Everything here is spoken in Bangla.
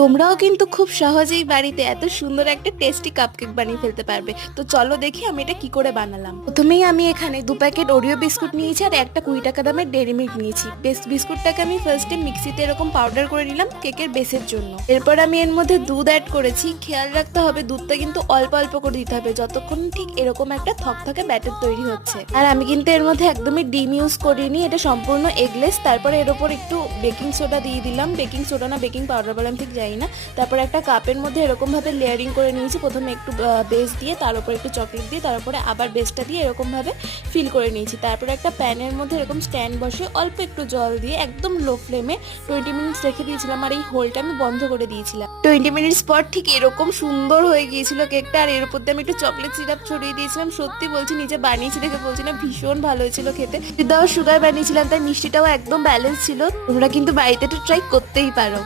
তোমরাও কিন্তু খুব সহজেই বাড়িতে এত সুন্দর একটা টেস্টি কাপকেক বানিয়ে ফেলতে পারবে। তো চলো দেখি আমি এটা কি করে বানালাম। প্রথমেই আমি এখানে 2 প্যাকেট ওরিও বিস্কুট নিয়েছি আর একটা 20 টাকা দামের ডেরি মিল্ক নিয়েছি। বিস্কুটটাকে আমি ফার্স্টে মিক্সিতে এরকম পাউডার করে নিলাম কেকের বেসের জন্য। এরপর আমি এর মধ্যে দুধ অ্যাড করেছি। খেয়াল রাখতে হবে দুধটা কিন্তু অল্প অল্প করে দিতে হবে যতক্ষণ ঠিক এরকম একটা থকথকে ব্যাটার তৈরি হচ্ছে। আর আমি কিন্তু এর মধ্যে একদমই ডিম ইউজ করিনি, এটা সম্পূর্ণ এগলেস। তারপরে এর উপর একটু বেকিং সোডা দিয়ে দিলাম, বেকিং সোডা না বেকিং পাউডার বলে আমি ঠিক জানি না। তারপর একটা কাপের মধ্যে এরকম ভাবে লেয়ারিং করে নিয়েছি। প্রথমে একটু বেস দিয়ে, তার উপর একটু চকলেট দিয়ে, তার উপরে আবার বেসটা দিয়ে এরকম ভাবে ফিল করে নিয়েছি। তারপরে একটা প্যানের মধ্যে এরকম স্ট্যান্ড বসে অল্প একটু জল দিয়ে একদম লো ফ্লেমে 20 মিনিটস রেখে দিয়েছিলাম। আর এই হোলটা আমি বন্ধ করে দিয়েছিলাম। 20 মিনিটস পর ঠিক এরকম সুন্দর হয়ে গিয়েছিল কেকটা। আর এর উপর দিয়ে আমি একটু চকলেট সিরাপ ছড়িয়ে দিয়েছিলাম। সত্যি বলছি, নিজে বানিয়েছি দেখে বলছি না, ভীষণ ভালো হয়েছিল খেতে। দাও সুগার বানিয়েছিলাম তাই মিষ্টিটাও একদম ব্যালেন্স ছিল। তোমরা কিন্তু বাড়িতে একটু ট্রাই করতেই পারো।